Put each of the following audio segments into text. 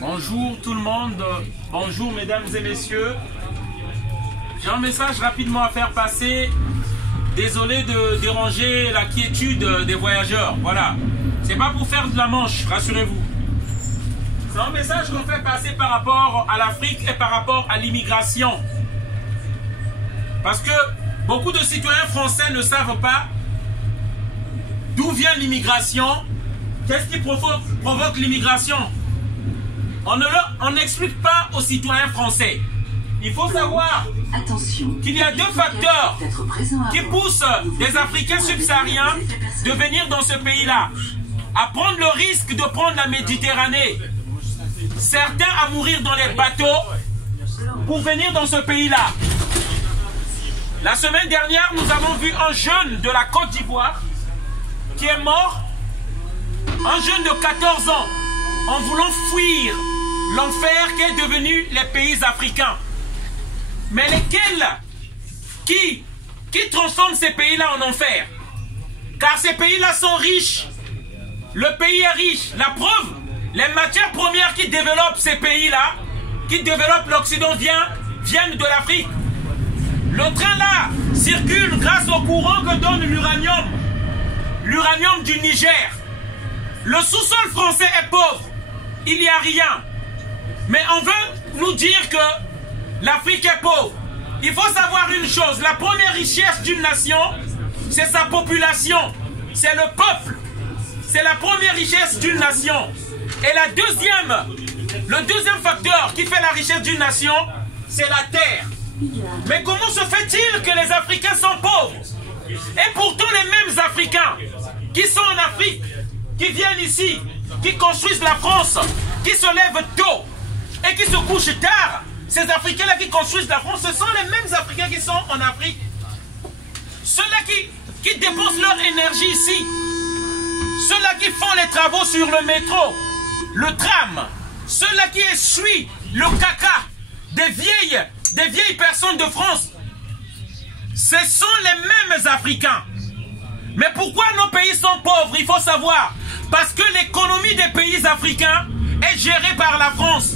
Bonjour tout le monde, bonjour mesdames et messieurs. J'ai un message rapidement à faire passer. Désolé de déranger la quiétude des voyageurs. Voilà. C'est pas pour faire de la manche, rassurez-vous. C'est un message qu'on fait passer par rapport à l'Afrique et par rapport à l'immigration. Parce que beaucoup de citoyens français ne savent pas d'où vient l'immigration. Qu'est-ce qui provoque l'immigration? On n'explique pas aux citoyens français. Il faut savoir qu'il y a deux facteurs qui poussent des Africains subsahariens de venir dans ce pays-là, à prendre le risque de prendre la Méditerranée. Certains à mourir dans les bateaux pour venir dans ce pays-là. La semaine dernière, nous avons vu un jeune de la Côte d'Ivoire qui est mort, un jeune de 14 ans, en voulant fuir l'enfer qu'est devenu les pays africains. Mais lesquels qui transforment ces pays-là en enfer? Car ces pays-là sont riches. Le pays est riche. La preuve, les matières premières qui développent ces pays-là, qui développent l'Occident, viennent de l'Afrique. Le train là circule grâce au courant que donne l'uranium. L'uranium du Niger. Le sous-sol français est pauvre. Il n'y a rien. Mais on veut nous dire que l'Afrique est pauvre. Il faut savoir une chose. La première richesse d'une nation, c'est sa population. C'est le peuple. C'est la première richesse d'une nation. Et le deuxième facteur qui fait la richesse d'une nation, c'est la terre. Mais comment se fait-il que les Africains sont pauvres? Et pourtant les mêmes Africains qui sont en Afrique, qui viennent ici, qui construisent la France, qui se lèvent tôt et qui se couchent tard, ces Africains-là qui construisent la France, ce sont les mêmes Africains qui sont en Afrique. Ceux-là qui dépensent leur énergie ici, ceux-là qui font les travaux sur le métro, le tram, ceux-là qui essuient le caca des vieilles personnes de France, ce sont les mêmes Africains. Mais pourquoi nos pays sont pauvres? Il faut savoir. Parce que l'économie des pays africains est gérée par la France.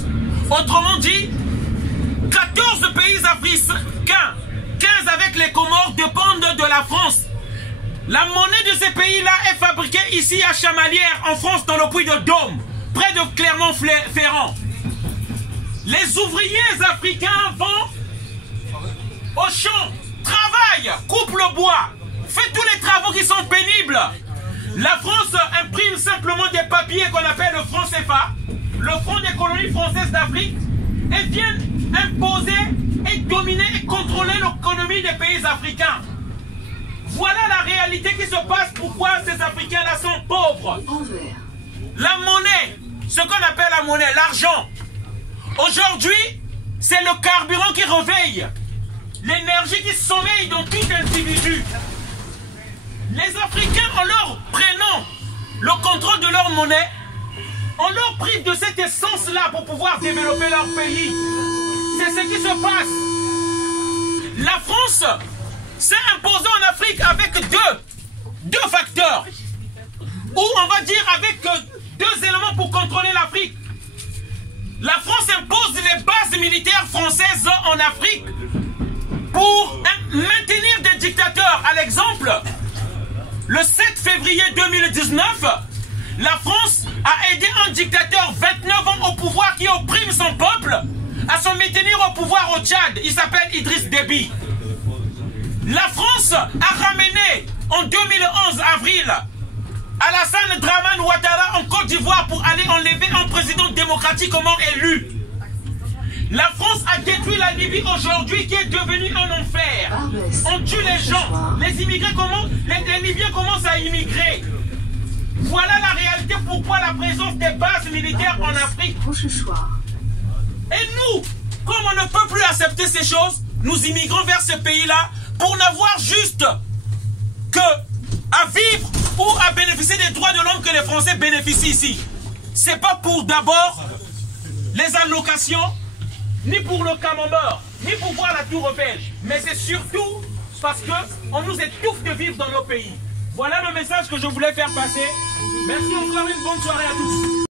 Autrement dit, 14 pays africains, 15 avec les Comores, dépendent de la France. La monnaie de ces pays-là est fabriquée ici à Chamalières, en France, dans le Puy-de-Dôme, près de Clermont-Ferrand. Les ouvriers africains vont au champ, travaillent, coupent le bois, font tous les travaux qui sont pénibles. La France imprime simplement des papiers qu'on appelle le franc CFA, le Fonds des colonies françaises d'Afrique, et viennent imposer et dominer et contrôler l'économie des pays africains. Voilà la réalité qui se passe, pourquoi ces Africains-là sont pauvres. La monnaie, ce qu'on appelle la monnaie, l'argent. Aujourd'hui, c'est le carburant qui réveille, l'énergie qui sommeille dans tout individu. Les Africains, en leur prenant le contrôle de leur monnaie, on leur prive de cette essence-là pour pouvoir développer leur pays. C'est ce qui se passe. La France s'est imposée en Afrique avec deux facteurs. Ou on va dire avec deux éléments pour contrôler l'Afrique. La France impose les bases militaires françaises en Afrique pour maintenir des dictateurs. À l'exemple, le 7 février 2019, la France a aidé un dictateur 29 ans au pouvoir qui opprime son peuple à se maintenir au pouvoir au Tchad. Il s'appelle Idriss Déby. La France a ramené en 2011 avril Alassane Dramane Ouattara en Côte d'Ivoire pour aller enlever un président démocratiquement élu. La France a détruit la Libye aujourd'hui qui est devenue un enfer. On tue les gens. Les immigrés les Libyens commencent à immigrer. Voilà la réalité pourquoi la présence des bases militaires en Afrique. Et nous, comme on ne peut plus accepter ces choses, nous immigrons vers ce pays-là pour n'avoir juste que à vivre ou à bénéficier des droits de l'homme que les Français bénéficient ici. C'est pas pour d'abord les allocations, ni pour le camembert, ni pour voir la tour belge, mais c'est surtout parce qu'on nous étouffe de vivre dans nos pays. Voilà le message que je voulais faire passer. Merci encore, une bonne soirée à tous.